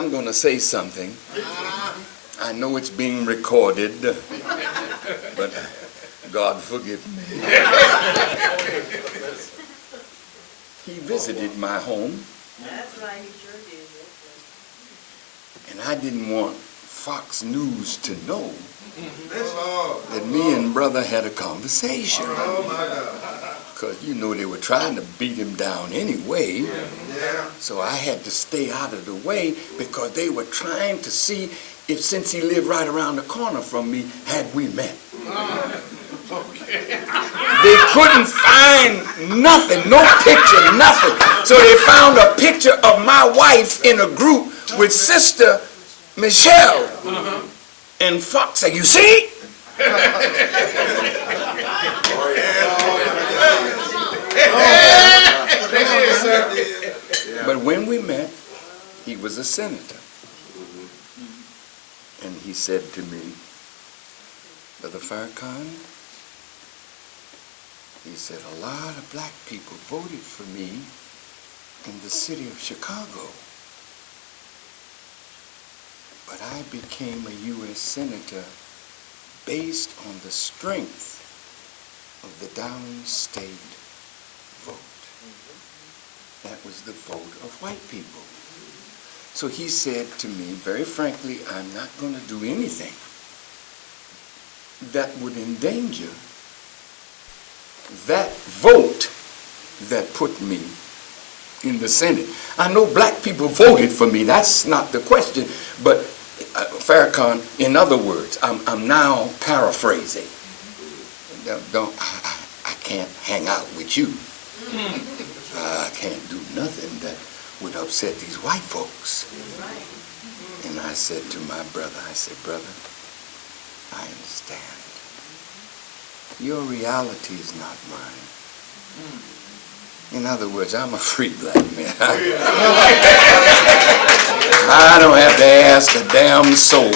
I'm going to say something. I know it's being recorded, but God forgive me. He visited my home. That's right, he sure did. And I didn't want Fox News to know that me and brother had a conversation. Because, you know, they were trying to beat him down anyway. So I had to stay out of the way because they were trying to see if, since he lived right around the corner from me, had we met. They couldn't find nothing, no picture, nothing. So they found a picture of my wife in a group with Sister Michelle. And Fox said, you see? But when we met, he was a senator. And he said to me, Brother Farrakhan, he said, a lot of black people voted for me in the city of Chicago. But I became a U.S. Senator based on the strength of the downstate vote. That was the vote of white people. So he said to me, very frankly, I'm not going to do anything that would endanger that vote that put me in the Senate. I know black people voted for me, that's not the question, but Farrakhan, in other words, I'm now paraphrasing. I can't hang out with you. I can't do nothing that would upset these white folks. And I said to my brother, I said, brother, I understand. Your reality is not mine. In other words, I'm a free black man. I don't have to ask a damn soul.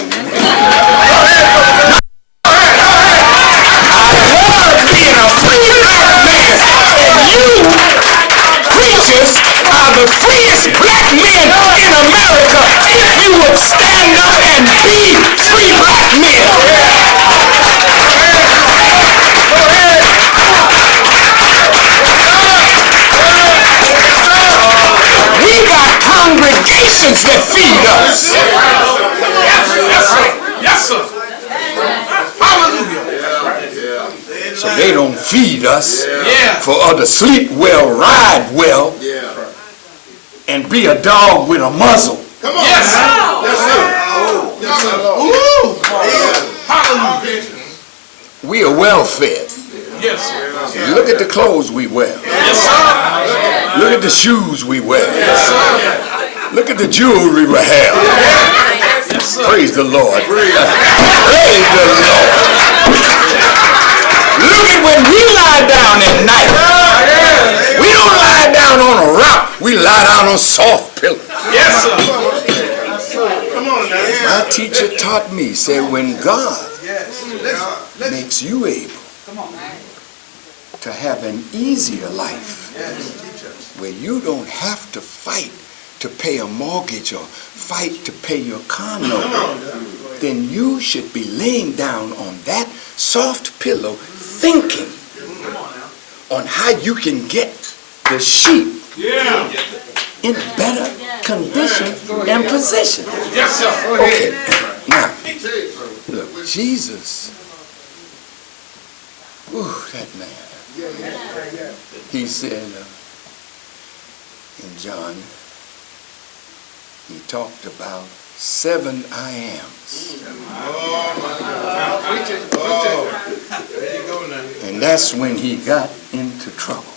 I love being a free black man. And you preachers are the freest black men in America if you would stand up and be free black men. Congregations that feed us. Yes, sir. Hallelujah. So they don't feed us for others sleep well, ride well, and be a dog with a muzzle. Come on. Yes, sir. Yes, sir. Hallelujah. We are well fed. Yes, sir. Look at the clothes we wear. Yes, sir. Look at the shoes we wear. Yes, sir. Look at the jewelry we have. Yes, Praise the Lord. Praise the Lord. Look at when we lie down at night. We don't lie down on a rock. We lie down on soft pillows. Yes, sir. My teacher taught me, said, when God makes you able to have an easier life, where you don't have to fight to pay a mortgage or fight to pay your car note, then you should be laying down on that soft pillow thinking on how you can get the sheep in better condition and position. Yes, sir. Okay, now, look, Jesus, that man, he said in John, he talked about 7 I ams. And that's when he got into trouble.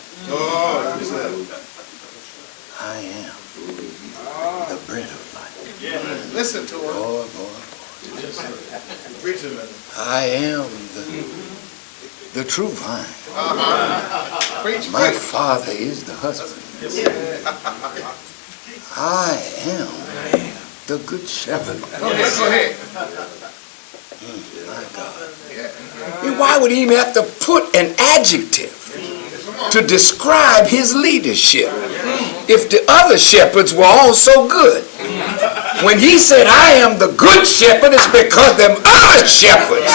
I am the bread of life. Listen to her. I am the true vine. My Father is the husband. I am the good shepherd. Go ahead. My God. And why would he even have to put an adjective to describe his leadership if the other shepherds were all so good? When he said, I am the good shepherd, it's because them other shepherds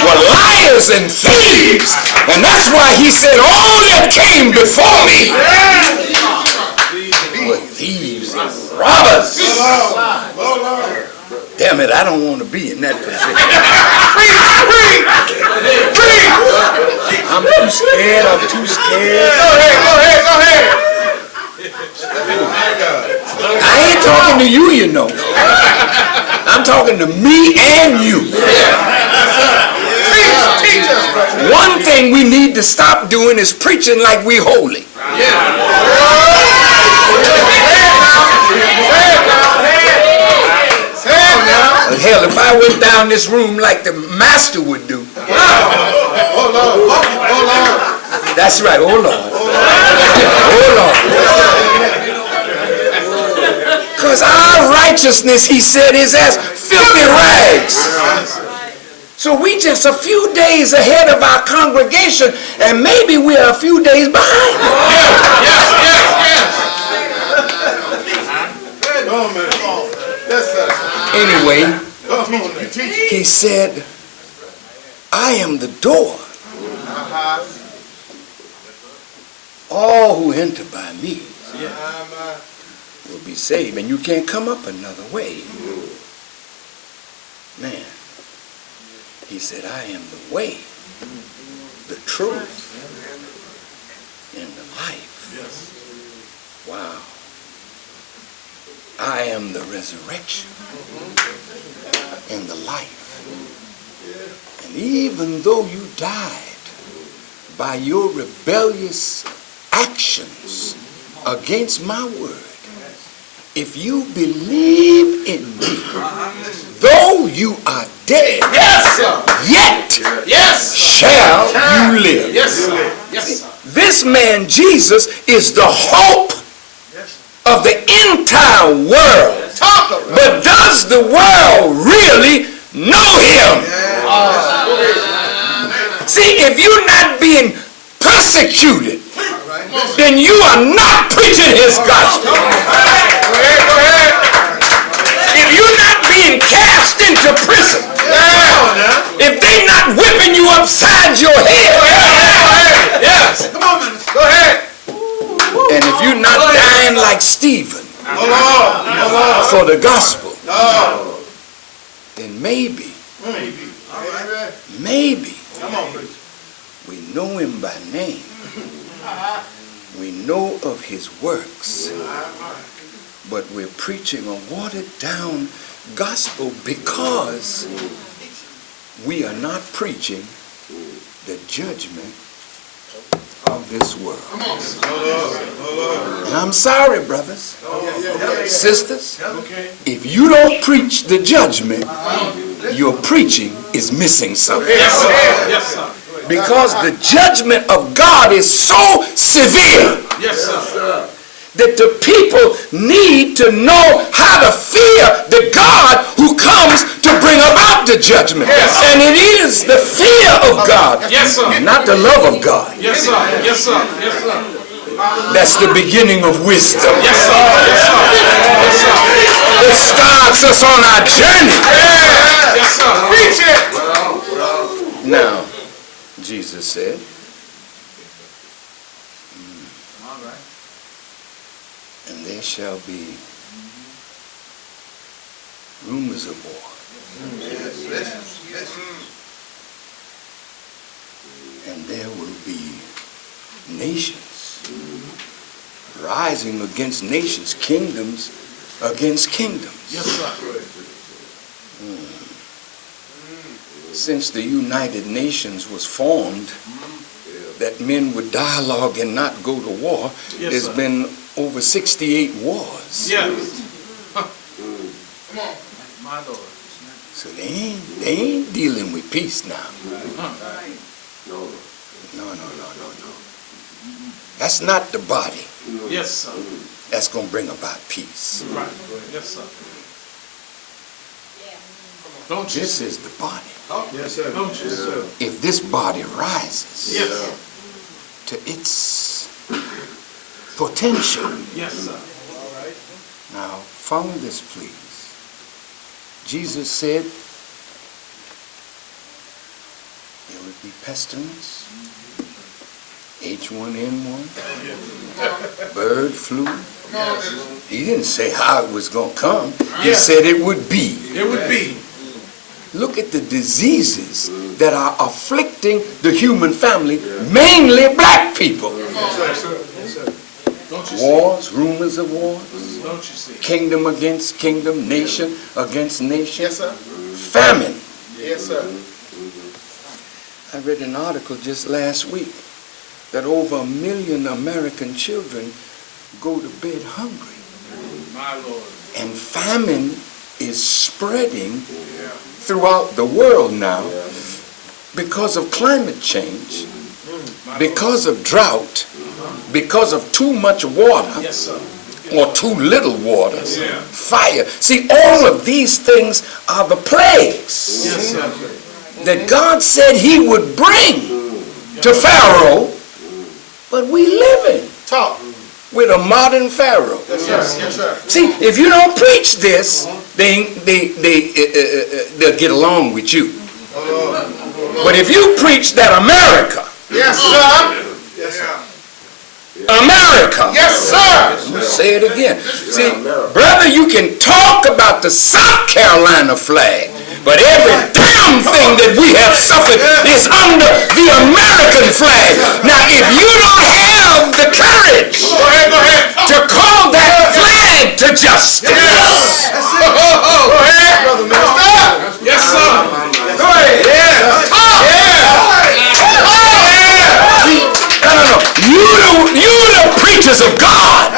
were liars and thieves. And that's why he said, all that came before me were thieves and robbers. Damn it, I don't want to be in that position. I'm too scared, Go ahead. I ain't talking to you, you know. I'm talking to me and you. One thing we need to stop doing is preaching like we holy. Hell, if I went down this room like the master would do. Hold on. That's right, hold on. Because our righteousness, he said, is as filthy rags. So we just a few days ahead of our congregation, and maybe we're a few days behind. Anyway, he said, I am the door. All who enter by me will be saved, and you can't come up another way. Man, he said, I am the way, the truth, and the life. Wow. I am the resurrection and the life. And even though you died by your rebellious actions against my word, if you believe in me, though you are dead, yet shall you live. This man Jesus is the hope of the entire world. But does the world really know him? See, if you're not being persecuted, then you are not preaching his gospel. If you're not being cast into prison, if they're not whipping you upside your head, come on, minister, go ahead. And if you're not dying like Stephen for the gospel, then maybe we know him by name. We know of his works, but we're preaching a watered down gospel because we are not preaching the judgment of this world. And I'm sorry, brothers, sisters, if you don't preach the judgment, your preaching is missing something. Because the judgment of God is so severe that the people need to know how to fear the God who comes to bring about the judgment. And it is the fear of God, not the love of God. That's the beginning of wisdom. It starts us on our journey. Preach it. Now, Jesus said, and there shall be rumors of war. And there will be nations rising against nations, kingdoms against kingdoms. Since the United Nations was formed, that men would dialogue and not go to war, there's been over 68 wars. So they ain't dealing with peace now. No. That's not the body. That's going to bring about peace. This is the body. If this body rises to its potential. Now, follow this, please. Jesus said there would be pestilence, H1N1, bird flu. He didn't say how it was going to come. He said it would be. It would be. Look at the diseases that are afflicting the human family, mainly black people. Wars, rumors of wars, kingdom against kingdom, nation against nation, Yes, sir. famine. Yes, sir. I read an article just last week that over 1 million American children go to bed hungry. My Lord. And famine is spreading throughout the world now because of climate change, because of drought, because of too much water Yes, sir. or too little water, fire. See, all of these things are the plagues Yes, sir. that God said he would bring to Pharaoh, but we live in Talk. with a modern Pharaoh. Yes, sir. Yes, sir. See, if you don't preach this, they'll get along with you. But if you preach that America, Yes, sir. Yes, sir. America, Yes, sir. say it again. See, brother, you can talk about the South Carolina flag, but every damn thing that we have suffered is under the American flag. Now, if you don't have the courage Go ahead. to call that flag to justice, Go ahead, brother minister. Yes, sir. Go ahead. Yeah. Talk. no. You the preachers of God.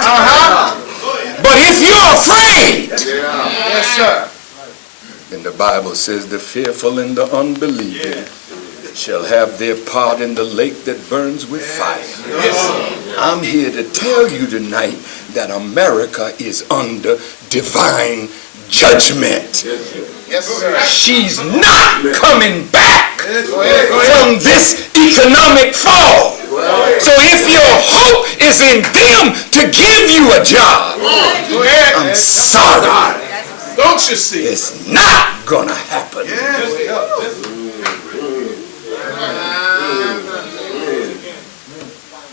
But if you're afraid, Yes, sir. then the Bible says the fearful and the unbelieving shall have their part in the lake that burns with fire. I'm here to tell you tonight that America is under divine judgment. Yes, sir. She's not coming back Go ahead. from this economic fall. So if your hope is in them to give you a job, Go ahead. I'm sorry, Don't you see? it's not gonna happen.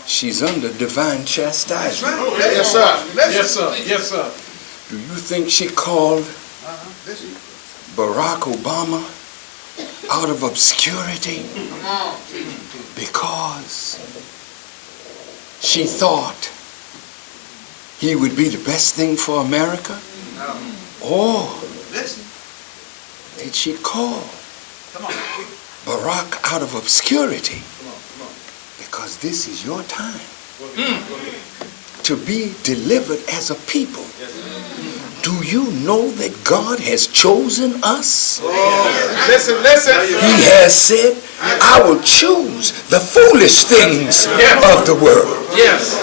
She's under divine chastisement. Yes, sir. Yes, sir. Yes, sir. Do you think she called Barack Obama out of obscurity because she thought he would be the best thing for America? Or did she call Barack out of obscurity because this is your time to be delivered as a people? Do you know that God has chosen us? Listen. He has said, I will choose the foolish things of the world. Yes.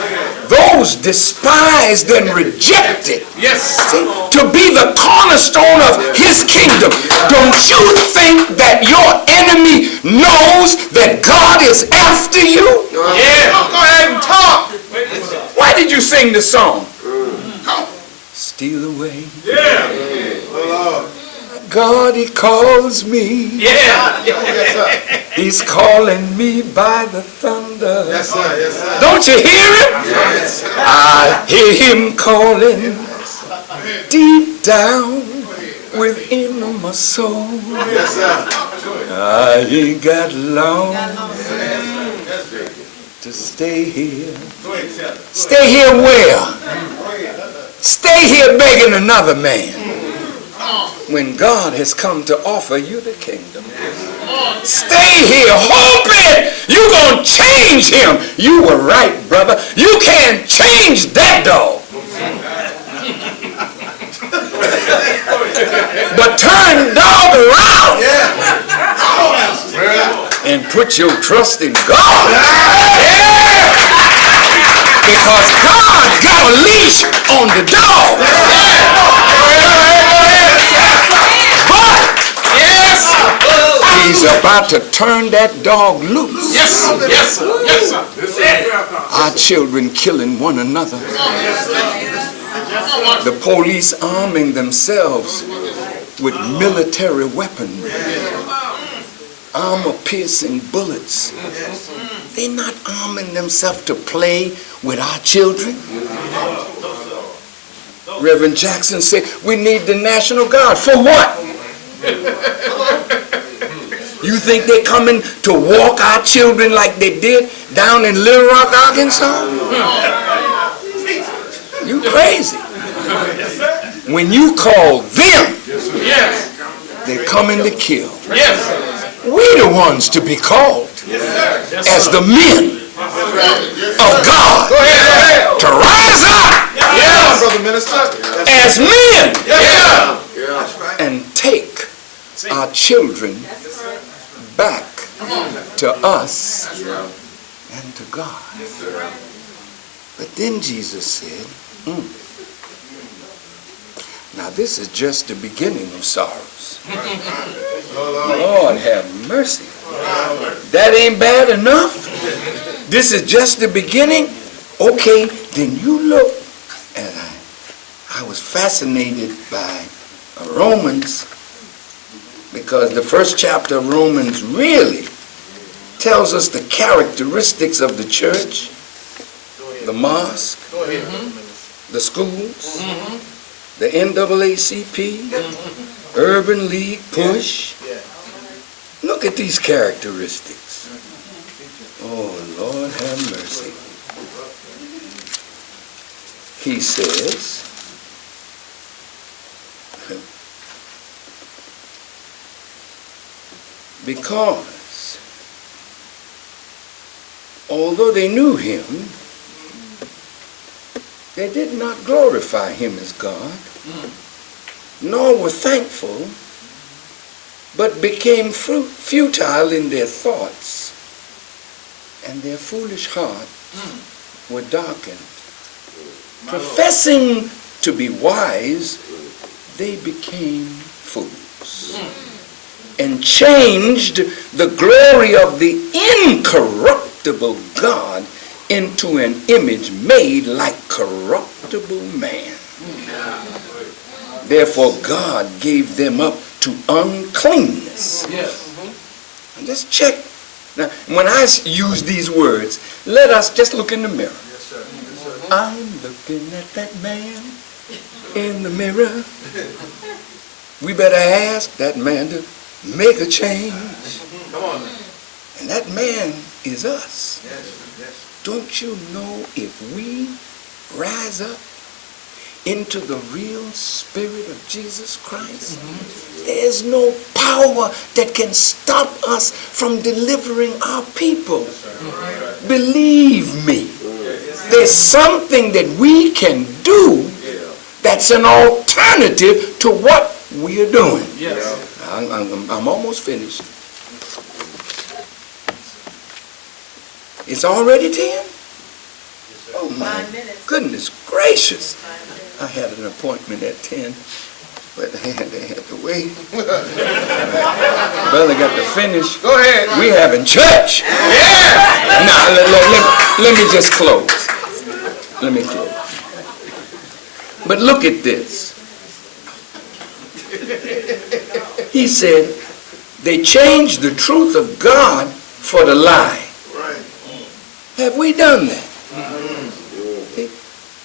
Those despised and rejected. Yes. See, to be the cornerstone of his kingdom. Don't you think that your enemy knows that God is after you? Yeah. Go ahead and talk. Why did you sing the song? Steal away. Yeah. God, he calls me. Yeah. He's calling me by the thunder. Yes, sir. Yes, sir. Don't you hear him? I hear him calling deep down within my soul. Yes, sir. I ain't got long to stay here. Stay here where? Stay here begging another man when God has come to offer you the kingdom. Stay here hoping you're going to change him. You were right, brother. You can't change that dog. But turn dog around and put your trust in God. Because God got a leash on the dog. But he's about to turn that dog loose. Yes, yes, yes, sir. Our children killing one another. The police arming themselves with military weaponry, armor-piercing bullets. They're not arming themselves to play with our children. Reverend Jackson said, we need the National Guard. For what? You think they're coming to walk our children like they did down in Little Rock, Arkansas? You crazy. When you call them, they're coming to kill. We the ones to be called as the men of God to rise up Brother Minister. as men and take our children back to us and to God. But then Jesus said, now this is just the beginning of sorrows. Lord have mercy. That ain't bad enough? This is just the beginning? Okay, then you look. And I was fascinated by Romans, because the first chapter of Romans really tells us the characteristics of the church, the mosque, the schools, the NAACP, Urban League, Push. Look at these characteristics. Oh, Lord have mercy. He says, because although they knew him, they did not glorify him as God, nor were thankful, but became futile in their thoughts, and their foolish hearts were darkened. Professing to be wise, they became fools, and changed the glory of the incorruptible God into an image made like corruptible man. Therefore God gave them up to uncleanness. And just check. Now, when I use these words, let us just look in the mirror. I'm looking at that man in the mirror. We better ask that man to make a change. Come on. And that man is us. Don't you know, if we rise up into the real spirit of Jesus Christ, there's no power that can stop us from delivering our people. Believe me, there's something that we can do that's an alternative to what we are doing. I'm almost finished. It's already 10? Oh my goodness gracious. I had an appointment at 10, but they had to wait. Brother got to finish. Go ahead. We having church. Now, let me just close. Let me close. But look at this. He said, they changed the truth of God for the lie. Have we done that?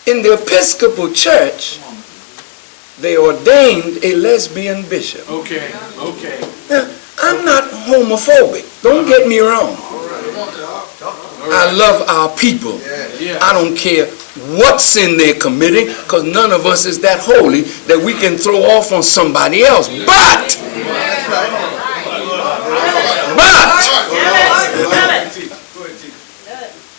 In the Episcopal Church, they ordained a lesbian bishop. Okay. Now, I'm not homophobic. Don't get me wrong. I love our people. I don't care what sin they're committing, because none of us is that holy that we can throw off on somebody else. But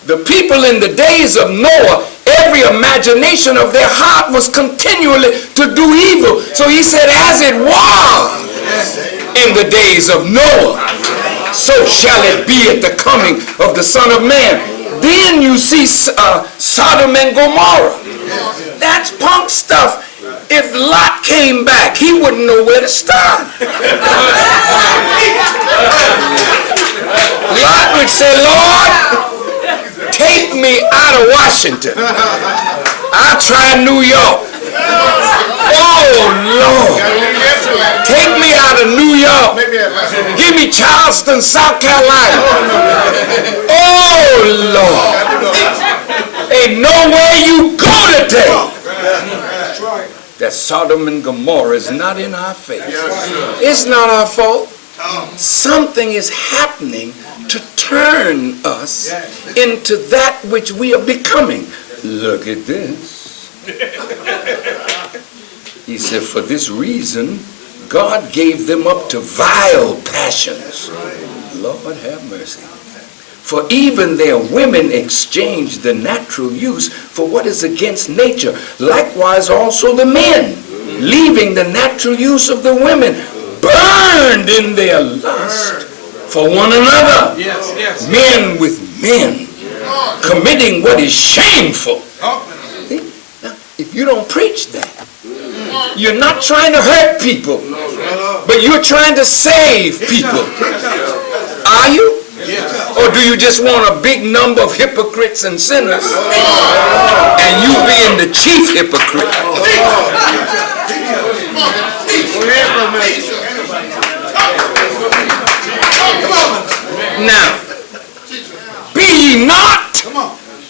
the people in the days of Noah, every imagination of their heart was continually to do evil. So he said, as it was in the days of Noah, so shall it be at the coming of the Son of Man. Then you see Sodom and Gomorrah. That's punk stuff. If Lot came back, he wouldn't know where to start. Lot would say, Lord, take me out of Washington. I'll try New York. Oh, Lord. Give me Charleston, South Carolina. Oh, Lord. Ain't nowhere you go today that Sodom and Gomorrah is not in our face. It's not our fault. Something is happening to turn us into that which we are becoming. Look at this. He said, for this reason, God gave them up to vile passions. Lord have mercy. For even their women exchanged the natural use for what is against nature. Likewise also the men, leaving the natural use of the women, burned in their lust for one another. Men with men, committing what is shameful. See? Now, if you don't preach that, you're not trying to hurt people, but you're trying to save people. Are you? Or do you just want a big number of hypocrites and sinners and you being the chief hypocrite? Now, be ye not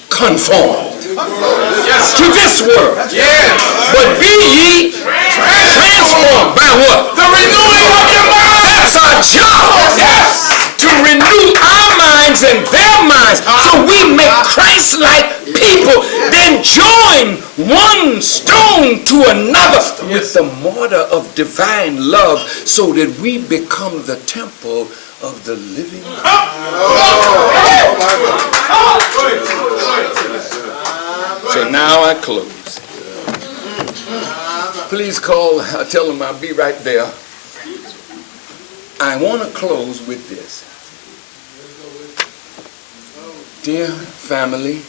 conformed to this world, but be ye transformed by what? The renewing of your mind. That's our job. Yes. To renew our minds and their minds so we make Christ-like people, then join one stone to another with the mortar of divine love so that we become the temple of the living God. So now I close. Please call, tell them I'll be right there. I want to close with this. Dear family,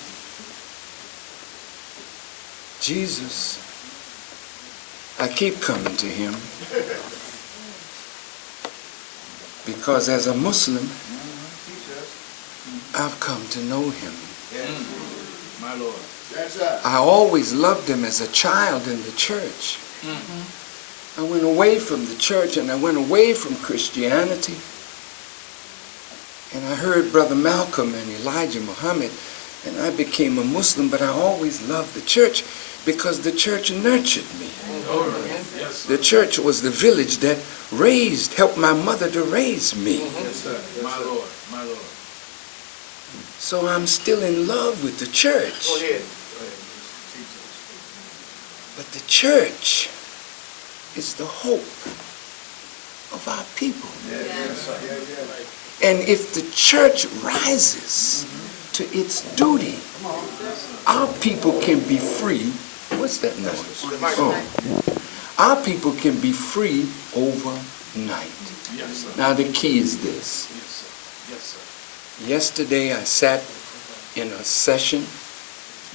Jesus, I keep coming to him because as a Muslim, I've come to know him. My Lord. I always loved him as a child in the church. I went away from the church and I went away from Christianity. And I heard Brother Malcolm and Elijah Muhammad, and I became a Muslim, but I always loved the church because the church nurtured me. The church was the village that helped my mother to raise me. My Lord. My Lord. So I'm still in love with the church. Go ahead. But the church is the hope of our people. And if the church rises to its duty, our people can be free. What's that noise? Oh. Our people can be free overnight. Now the key is this. Yesterday I sat in a session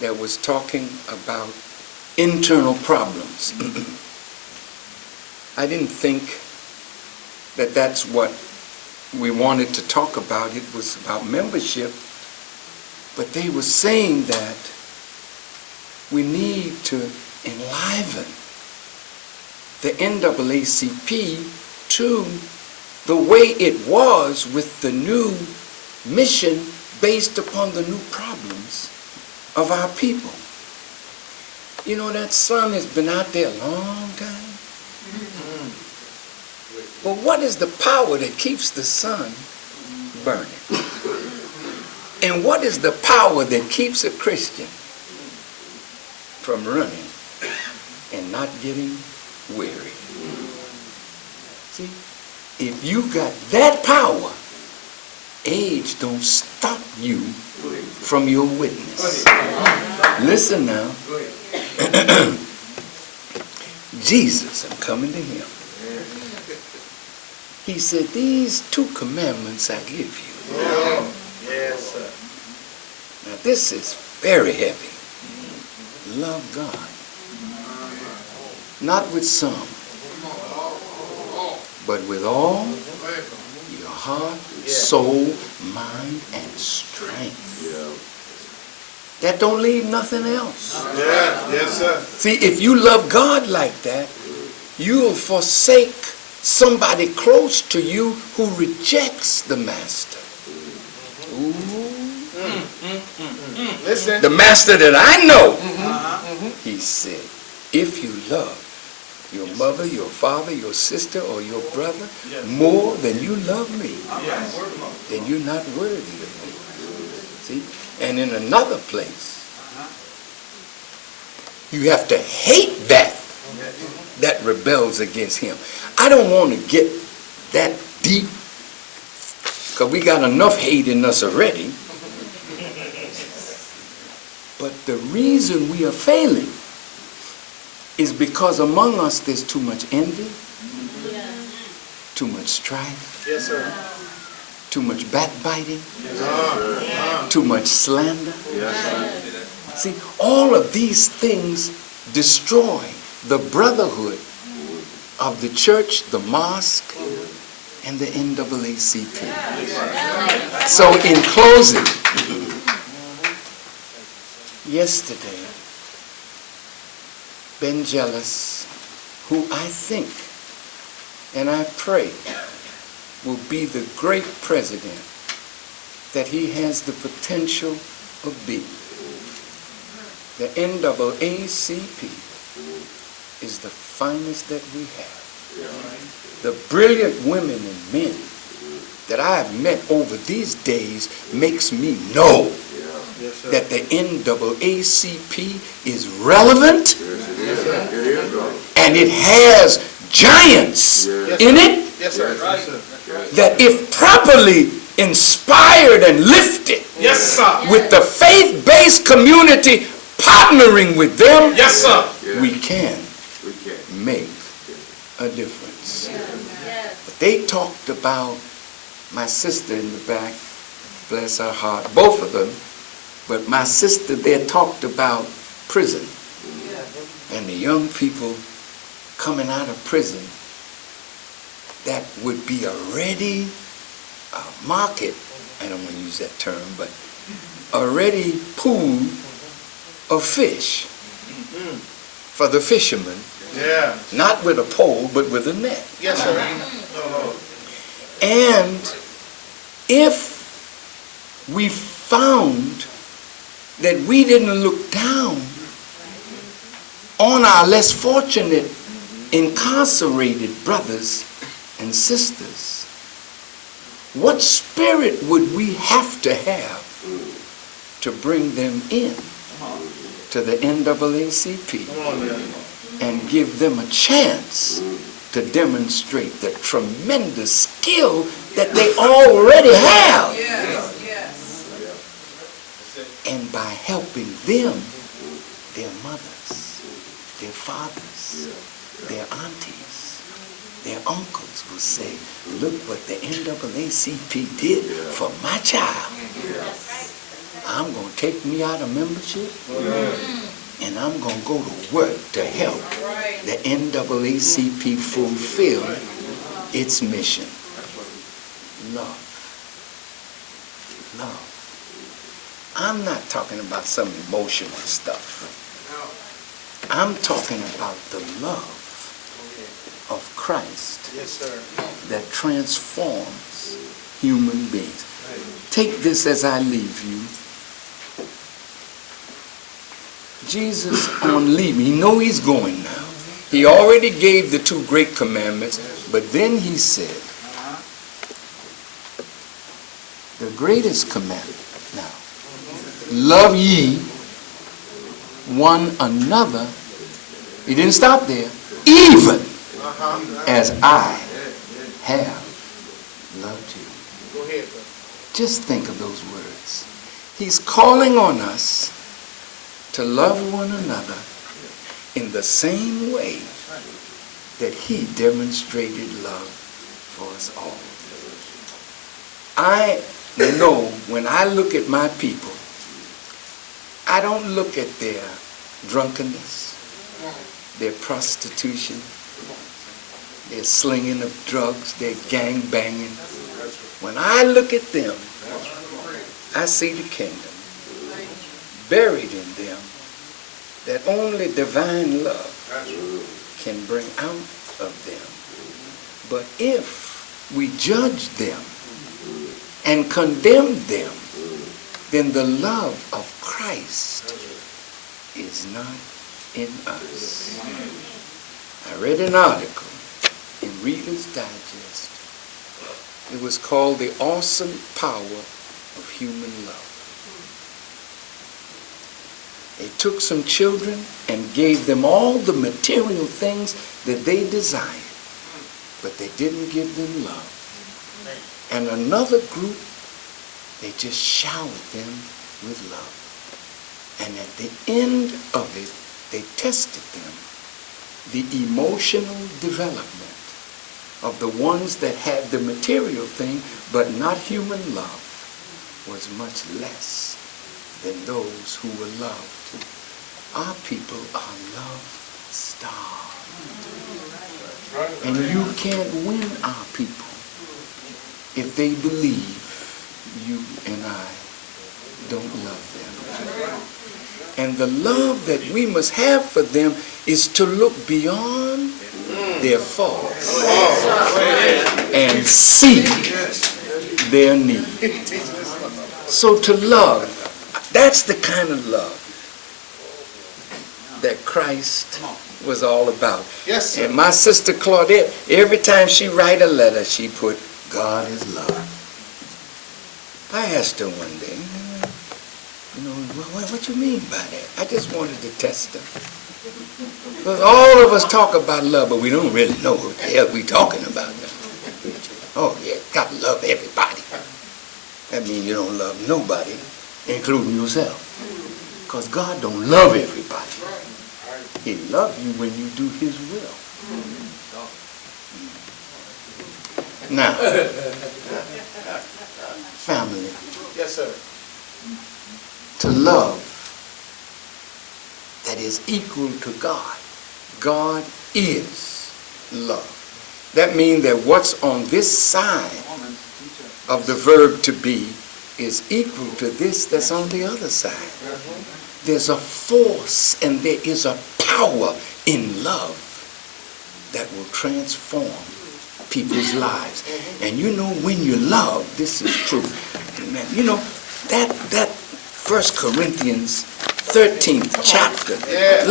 that was talking about internal problems. I didn't think that that's what we wanted to talk about. It was about membership. But they were saying that we need to enliven the NAACP to the way it was with the new mission based upon the new problems of our people. You know, that sun has been out there a long time. Well, what is the power that keeps the sun burning? And what is the power that keeps a Christian from running and not getting weary? See, if you got that power, age don't stop you from your witness. Listen now. Jesus, I'm coming to him. He said, these 2 commandments I give you. Yes, sir. Now this is very heavy. Love God. Not with some, but with all your heart, soul, mind, and strength. That don't leave nothing else. Yes, sir. See, if you love God like that, you'll forsake somebody close to you who rejects the master. Ooh. Listen. The master that I know, he said, if you love your mother, your father, your sister, or your brother more than you love me, then you're not worthy of me. See? And in another place, you have to hate that rebels against him. I don't want to get that deep, because we got enough hate in us already. But the reason we are failing is because among us there's too much envy, too much strife, Yes, sir. too much backbiting, too much slander. See, all of these things destroy the brotherhood of the church, the mosque, and the NAACP. So in closing, yesterday, Ben Jealous, who I think and I pray will be the great president that he has the potential of being. The NAACP is the finest that we have. The brilliant women and men that I have met over these days makes me know that the NAACP is relevant and it has giants in it that if properly inspired and lifted with the faith-based community partnering with them, we can make a difference. But they talked about my sister in the back, bless her heart, both of them, but my sister there talked about prison and the young people coming out of prison. That would be a ready market, I don't want to use that term, but a ready pool of fish for the fishermen, not with a pole, but with a net. Yes, sir. And if we found that we didn't look down on our less fortunate incarcerated brothers and sisters, what spirit would we have to bring them in to the NAACP and give them a chance to demonstrate the tremendous skill that they already have? And by helping them, their mothers, their fathers, their aunties, their uncles will say, look what the NAACP did for my child. I'm going to take me out of membership and I'm going to go to work to help the NAACP fulfill its mission. Love. Love. I'm not talking about some emotional stuff. I'm talking about the love of Christ that transforms human beings. Take this as I leave you. Jesus on leaving, he know he's going now. He already gave the 2 great commandments, but then he said, the greatest commandment now, love ye one another. He didn't stop there. Even as I have loved you. Go ahead, just think of those words. He's calling on us to love one another in the same way that he demonstrated love for us all. I know when I look at my people, I don't look at their drunkenness, their prostitution, their slinging of drugs, their gang banging. When I look at them, I see the kingdom buried in them that only divine love can bring out of them. But if we judge them and condemn them, then the love of Christ is not in us. I read an article in Reader's Digest. It was called The Awesome Power of Human Love. They took some children and gave them all the material things that they desired, but they didn't give them love. And another group, they just showered them with love. And at the end of it, they tested them. The emotional development of the ones that had the material thing but not human love was much less than those who were loved. Our people are love-starved. And you can't win our people if they believe you and I don't love them. And the love that we must have for them is to look beyond their faults and see their need. So to love, that's the kind of love that Christ was all about. Yes, sir. And my sister Claudette, every time she write a letter, she put, God is love. I asked her one day, what you mean by that? I just wanted to test her. Because all of us talk about love, but we don't really know what the hell we talking about. Oh yeah, got to love everybody. That means you don't love nobody, including yourself. Because God don't love everybody. He loves you when you do his will. Now, family. Yes, sir. To love that is equal to God. God is love. That means that what's on this side of the verb to be is equal to this that's on the other side. There's a force and there is a power in love that will transform people's lives. And you know, when you love, this is true. You know, that 1 Corinthians 13th chapter.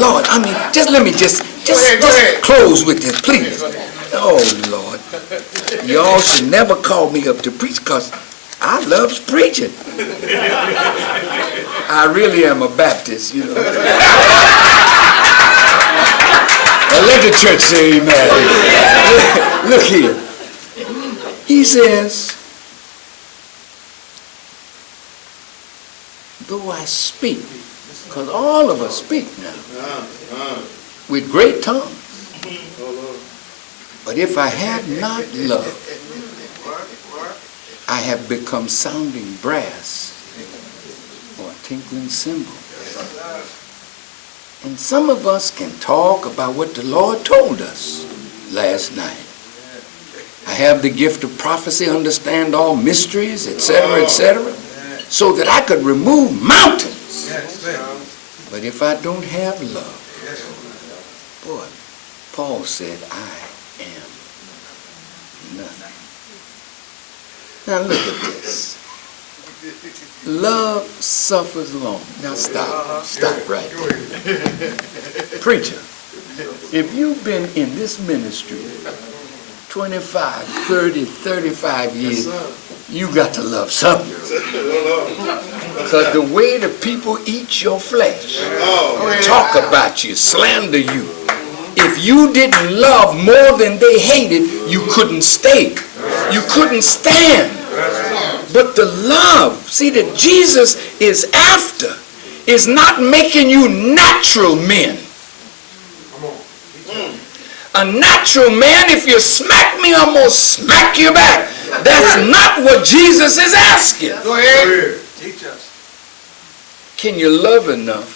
Lord, I mean, let me just close with this, please. Oh, Lord. Y'all should never call me up to preach because I love preaching. I really am a Baptist, you know. Let the church say amen. Look here. He says, though I speak, because all of us speak now, with great tongues, but if I have not love, I have become sounding brass or a tinkling cymbal. And some of us can talk about what the Lord told us last night. I have the gift of prophecy, understand all mysteries, etc., so that I could remove mountains. But if I don't have love, boy, Paul said, I am nothing. Now look at this. Love suffers long. Now stop right there. Preacher, if you've been in this ministry 25, 30, 35 years, you got to love something. Because the way the people eat your flesh, talk about you, slander you, if you didn't love more than they hated, you couldn't stay. You couldn't stand. But the love, see, that Jesus is after is not making you natural men. A natural man, if you smack me, I'm going to smack you back. That's not what Jesus is asking. Go ahead. Teach us. Can you love enough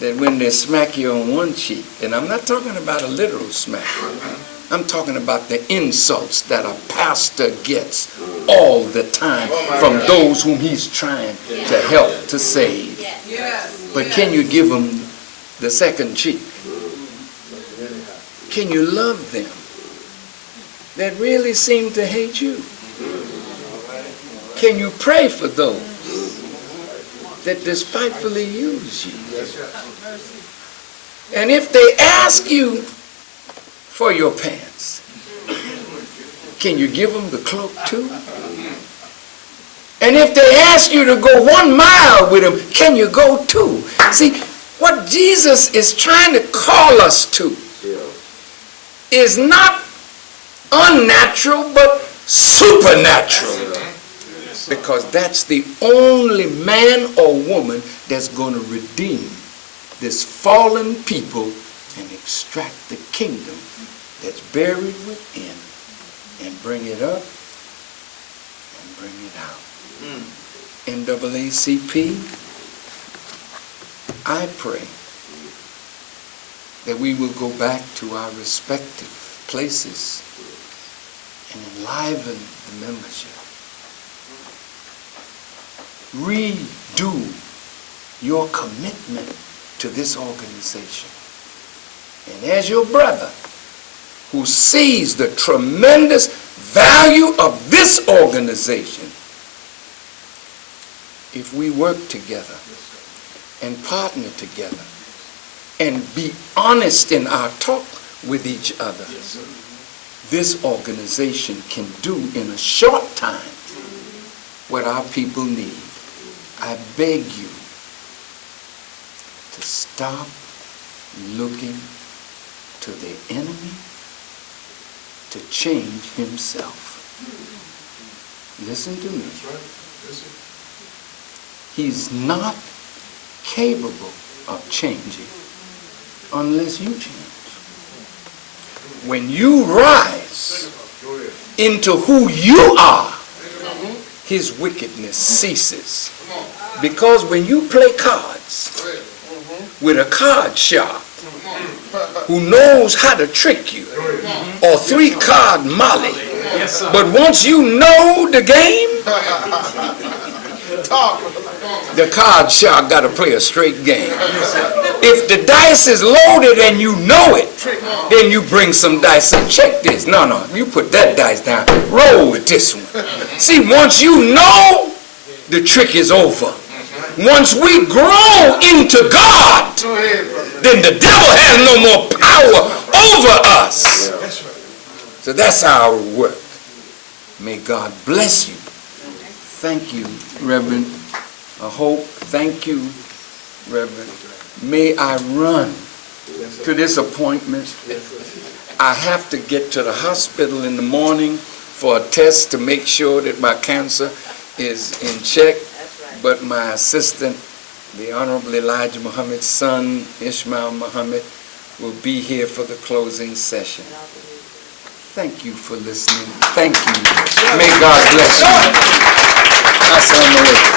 that when they smack you on one cheek, and I'm not talking about a literal smack, I'm talking about the insults that a pastor gets all the time from those whom he's trying to help to save. But can you give them the second cheek? Can you love them that really seem to hate you? Can you pray for those that despitefully use you? And if they ask you for your pants, can you give them the cloak too? And if they ask you to go 1 mile with them, can you go 2? See, what Jesus is trying to call us to is not unnatural, but supernatural. Because that's the only man or woman that's going to redeem this fallen people and extract the kingdom that's buried within and bring it up and bring it out. NAACP, I pray that we will go back to our respective places and enliven the membership. Redo your commitment to this organization. And as your brother who sees the tremendous value of this organization, if we work together and partner together and be honest in our talk with each other, this organization can do in a short time what our people need. I beg you to stop looking to the enemy to change himself. Listen to me. That's right. Listen. He's not capable of changing unless you change. When you rise into who you are, his wickedness ceases. Because when you play cards with a card sharp who knows how to trick you, or 3-card Molly, but once you know the game, the card shark got to play a straight game. If the dice is loaded and you know it, then you bring some dice and check this. No, you put that dice down. Roll with this one. See, once you know, the trick is over. Once we grow into God, then the devil has no more power over us. So that's our work. May God bless you. Thank you, Reverend Hope. Thank you, Reverend. May I run to this appointment. I have to get to the hospital in the morning for a test to make sure that my cancer is in check. But my assistant, the Honorable Elijah Muhammad's son, Ishmael Muhammad, will be here for the closing session. Thank you for listening. Thank you. May God bless you. Assalamu alaikum.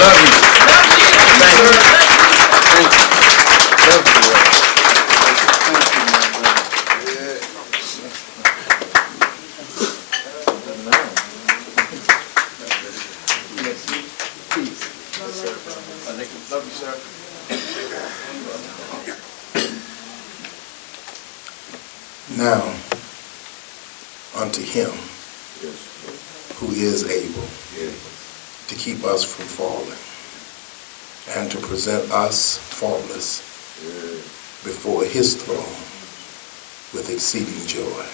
Love you. Thank you. Thank you. Love you. Now, unto him who is able to keep us from falling and to present us faultless before his throne with exceeding joy.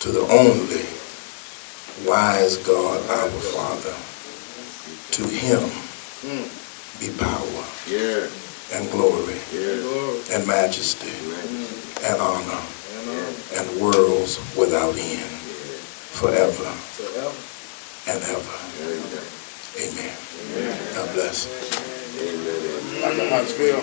To the only wise God, our Father, to him be power and glory and majesty and honor and worlds without end, forever and ever. Amen. God bless. Like a Huntsville.